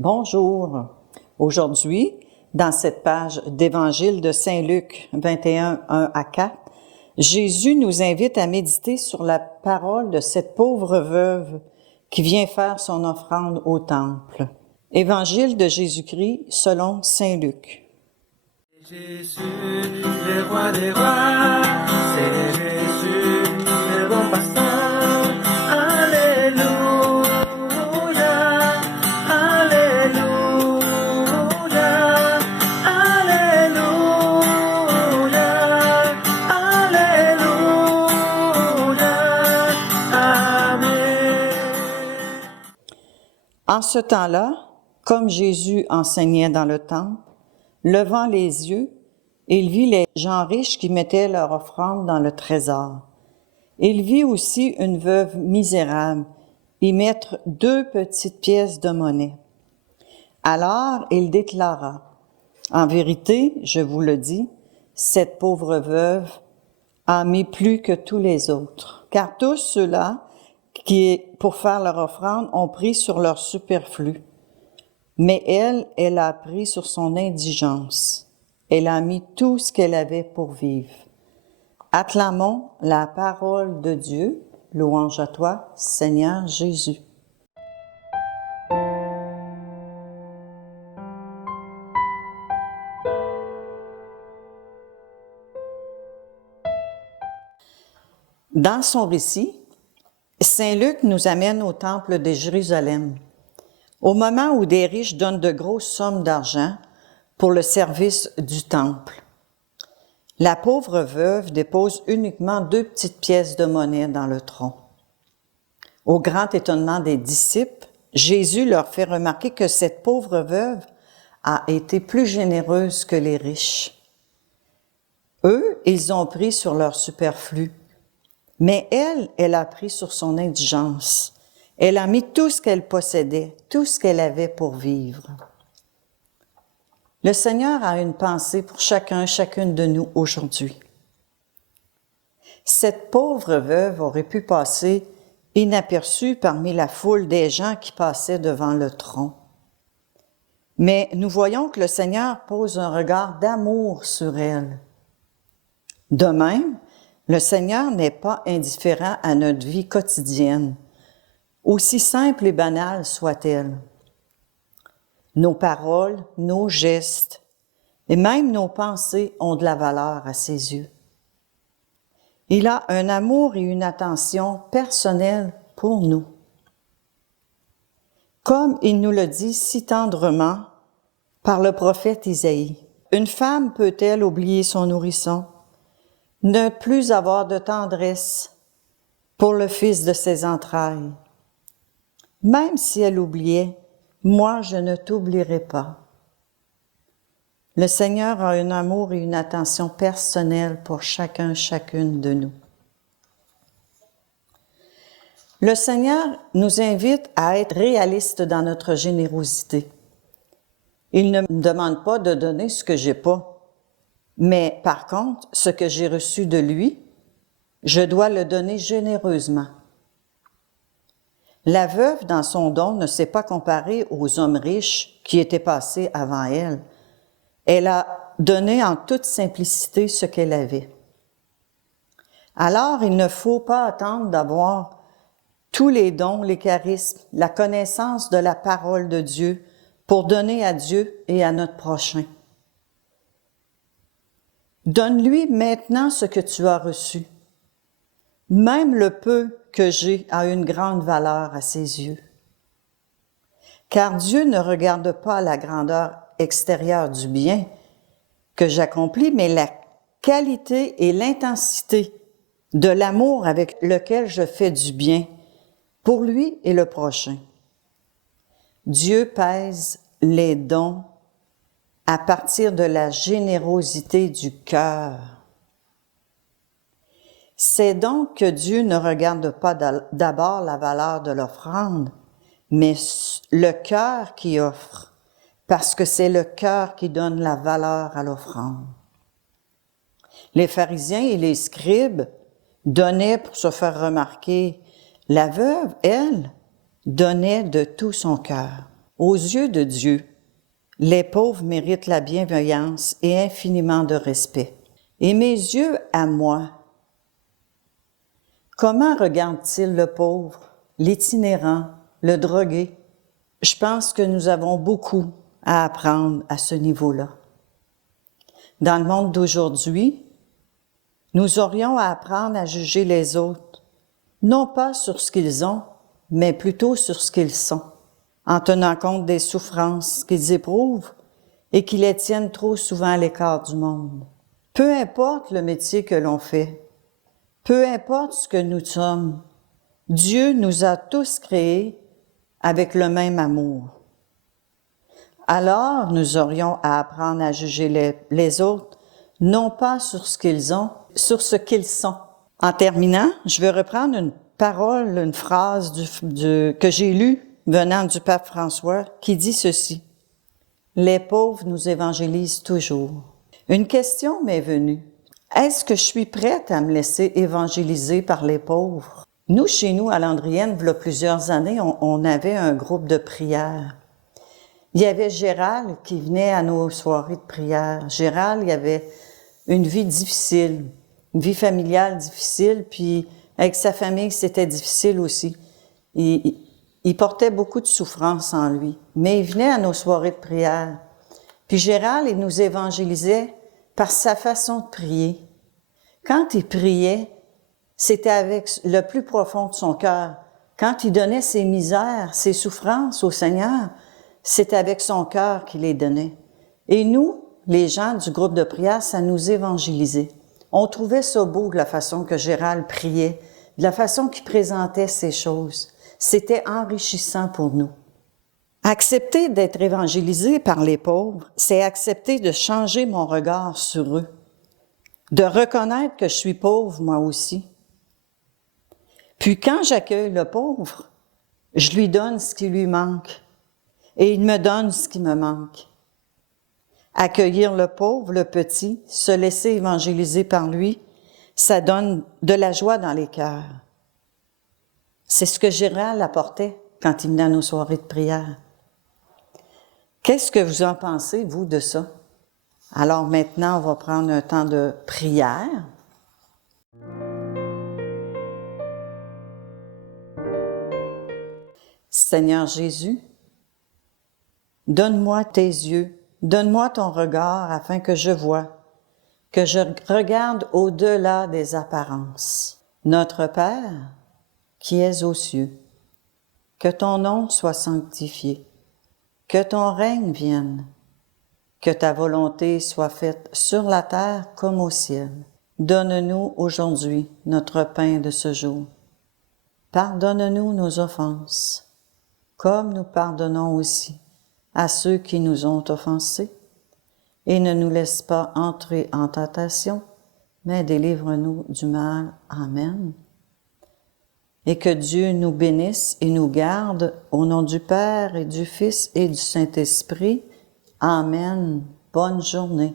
Bonjour. Aujourd'hui, dans cette page d'Évangile de Saint Luc 21, 1 à 4, Jésus nous invite à méditer sur la parole de cette pauvre veuve qui vient faire son offrande au temple. Évangile de Jésus-Christ selon Saint Luc. Jésus, le roi des rois, c'est Jésus, le bon pasteur. Alléluia, Alléluia, Alléluia, Alléluia, Amen. En ce temps-là, comme Jésus enseignait dans le temple, levant les yeux, il vit les gens riches qui mettaient leur offrande dans le trésor. Il vit aussi une veuve misérable y mettre 2 petites pièces de monnaie. Alors il déclara, « En vérité, je vous le dis, cette pauvre veuve a mis plus que tous les autres, car tous ceux-là qui, pour faire leur offrande, ont pris sur leur superflu. Mais elle a pris sur son indigence. Elle a mis tout ce qu'elle avait pour vivre. » Acclamons la parole de Dieu. Louange à toi, Seigneur Jésus. Dans son récit, Saint Luc nous amène au temple de Jérusalem, au moment où des riches donnent de grosses sommes d'argent pour le service du temple. La pauvre veuve dépose uniquement 2 petites pièces de monnaie dans le tronc. Au grand étonnement des disciples, Jésus leur fait remarquer que cette pauvre veuve a été plus généreuse que les riches. Eux, ils ont pris sur leur superflu, mais elle a pris sur son indigence. Elle a mis tout ce qu'elle possédait, tout ce qu'elle avait pour vivre. Le Seigneur a une pensée pour chacune de nous aujourd'hui. Cette pauvre veuve aurait pu passer inaperçue parmi la foule des gens qui passaient devant le tronc. Mais nous voyons que le Seigneur pose un regard d'amour sur elle. De même, le Seigneur n'est pas indifférent à notre vie quotidienne, aussi simple et banale soit-elle. Nos paroles, nos gestes et même nos pensées ont de la valeur à ses yeux. Il a un amour et une attention personnelle pour nous. Comme il nous le dit si tendrement par le prophète Isaïe, « Une femme peut-elle oublier son nourrisson, ne plus avoir de tendresse pour le fils de ses entrailles? Même si elle oubliait, moi, je ne t'oublierai pas. » Le Seigneur a un amour et une attention personnelle pour chacune de nous. Le Seigneur nous invite à être réalistes dans notre générosité. Il ne me demande pas de donner ce que j'ai pas, mais par contre, ce que j'ai reçu de lui, je dois le donner généreusement. La veuve, dans son don, ne s'est pas comparée aux hommes riches qui étaient passés avant elle. Elle a donné en toute simplicité ce qu'elle avait. Alors, il ne faut pas attendre d'avoir tous les dons, les charismes, la connaissance de la parole de Dieu pour donner à Dieu et à notre prochain. Donne-lui maintenant ce que tu as reçu. Même le peu que j'ai a une grande valeur à ses yeux. Car Dieu ne regarde pas la grandeur extérieure du bien que j'accomplis, mais la qualité et l'intensité de l'amour avec lequel je fais du bien pour lui et le prochain. Dieu pèse les dons à partir de la générosité du cœur. C'est donc que Dieu ne regarde pas d'abord la valeur de l'offrande, mais le cœur qui offre, parce que c'est le cœur qui donne la valeur à l'offrande. Les pharisiens et les scribes donnaient pour se faire remarquer. La veuve, elle, donnait de tout son cœur. Aux yeux de Dieu, les pauvres méritent la bienveillance et infiniment de respect. Et mes yeux à moi, comment regardent-ils le pauvre, l'itinérant, le drogué? Je pense que nous avons beaucoup à apprendre à ce niveau-là. Dans le monde d'aujourd'hui, nous aurions à apprendre à juger les autres, non pas sur ce qu'ils ont, mais plutôt sur ce qu'ils sont, en tenant compte des souffrances qu'ils éprouvent et qui les tiennent trop souvent à l'écart du monde. Peu importe le métier que l'on fait, peu importe ce que nous sommes, Dieu nous a tous créés avec le même amour. Alors, nous aurions à apprendre à juger les autres, non pas sur ce qu'ils ont, sur ce qu'ils sont. En terminant, je vais reprendre une parole, une phrase que j'ai lue venant du pape François qui dit ceci. « Les pauvres nous évangélisent toujours. » Une question m'est venue. Est-ce que je suis prête à me laisser évangéliser par les pauvres? Nous, chez nous, à Landrienne, il y a plusieurs années, on avait un groupe de prière. Il y avait Gérald qui venait à nos soirées de prière. Gérald, il avait une vie difficile, une vie familiale difficile, puis avec sa famille, c'était difficile aussi. Il portait beaucoup de souffrance en lui, mais il venait à nos soirées de prière. Puis Gérald, il nous évangélisait par sa façon de prier. Quand il priait, c'était avec le plus profond de son cœur. Quand il donnait ses misères, ses souffrances au Seigneur, c'est avec son cœur qu'il les donnait. Et nous, les gens du groupe de prière, ça nous évangélisait. On trouvait ça beau de la façon que Gérald priait, de la façon qu'il présentait ces choses. C'était enrichissant pour nous. Accepter d'être évangélisé par les pauvres, c'est accepter de changer mon regard sur eux, de reconnaître que je suis pauvre moi aussi. Puis quand j'accueille le pauvre, je lui donne ce qui lui manque et il me donne ce qui me manque. Accueillir le pauvre, le petit, se laisser évangéliser par lui, ça donne de la joie dans les cœurs. C'est ce que Gérald apportait quand il venait à nos soirées de prière. Qu'est-ce que vous en pensez, vous, de ça? Alors maintenant, on va prendre un temps de prière. Seigneur Jésus, donne-moi tes yeux, donne-moi ton regard afin que je voie, que je regarde au-delà des apparences. Notre Père, qui es aux cieux, que ton nom soit sanctifié, que ton règne vienne, que ta volonté soit faite sur la terre comme au ciel. Donne-nous aujourd'hui notre pain de ce jour. Pardonne-nous nos offenses, comme nous pardonnons aussi à ceux qui nous ont offensés. Et ne nous laisse pas entrer en tentation, mais délivre-nous du mal. Amen. Et que Dieu nous bénisse et nous garde au nom du Père et du Fils et du Saint-Esprit. Amen. Bonne journée.